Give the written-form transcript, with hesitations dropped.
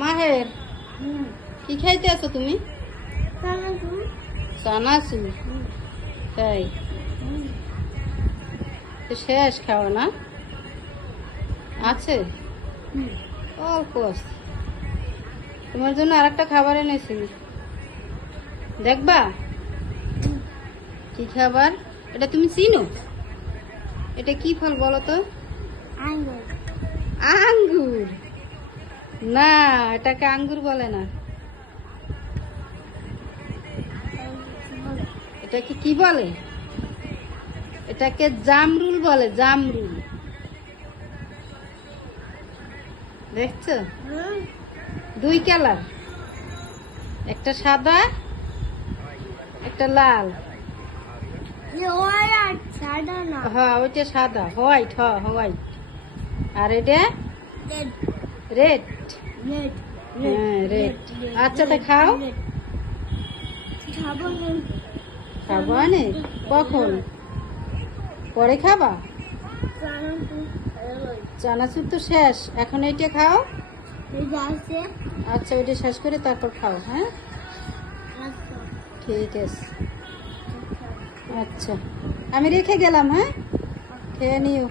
মাহের কি খাইতে আছো তুমি? চানাচুর। তাই তো শেষ খাওয়া না? আছে অল্প আছে। তোমার জন্য আরেকটা খাবার এনেছি, দেখবা? কি খাবার এটা? তুমি চিনো? এটা কি ফল বলো তো? আঙ্গুর না, এটাকে আঙ্গুর বলে না। এটাকে কি বলে? এটাকে জামরুল বলে, জামরুল। দেখছো? দুই কালার, একটা সাদা একটা লাল। হ্যাঁ ওইটা সাদা, হোয়াইট। হোয়াইট। আর এটা রেড। হ্যাঁ রেড। আচ্ছা তা খাও। খাবো আনে কখন? পরে খাবা? চানাচুর তো শেষ, এখন এইটা খাও। আচ্ছা ওইটা শেষ করে তারপর খাও। হ্যাঁ ঠিক আছে। আচ্ছা আমি রেখে গেলাম। হ্যাঁ খেয়ে নিও।